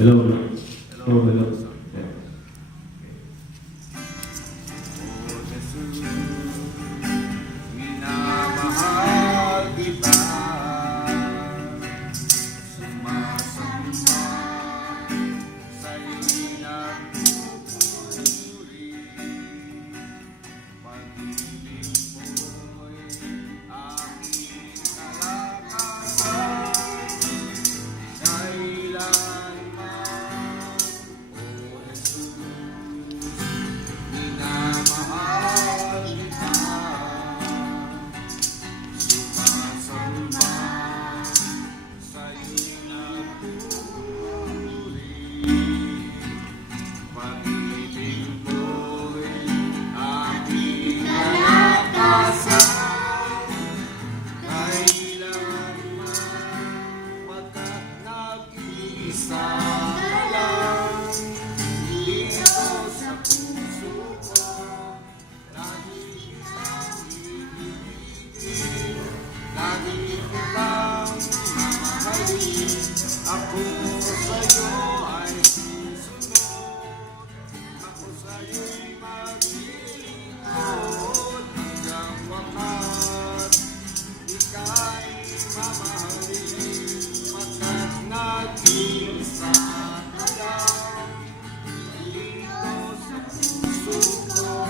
Hello. Hello, hello. Yeah. Minamahal kita, sumasamba sa'yo'y nagpupuri. Pag-ibig mo'y aking kalakasan, kailanman, O Jesus, minamahal kita. Sumasamba sa'yo'y nagpupuri. Pag-ibig mo'y aking kalakasan, kailanman, pagkat nag-iisa ka lang dito sa puso ko. Lagi kitang ibibigin, lagi kitang mamahalin. Ako sa'yo ay susunod, ako sa'yo'y maglilingkod hanggang wakas. Ika'y mamahalin, pagkat nag-iisa ka lang dito sa puso ko.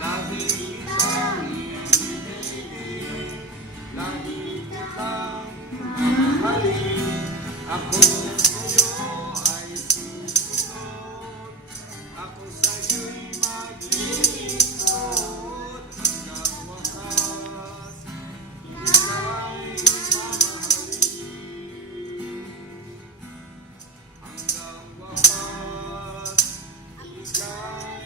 Lagi kitang ibibigin, lagi kitang mamahalin. Ako sa'yo ay susunod, ako sa'yo'y maglilingkod hanggang wakas. Ika'y mamahalin hanggang wakas. Ika'y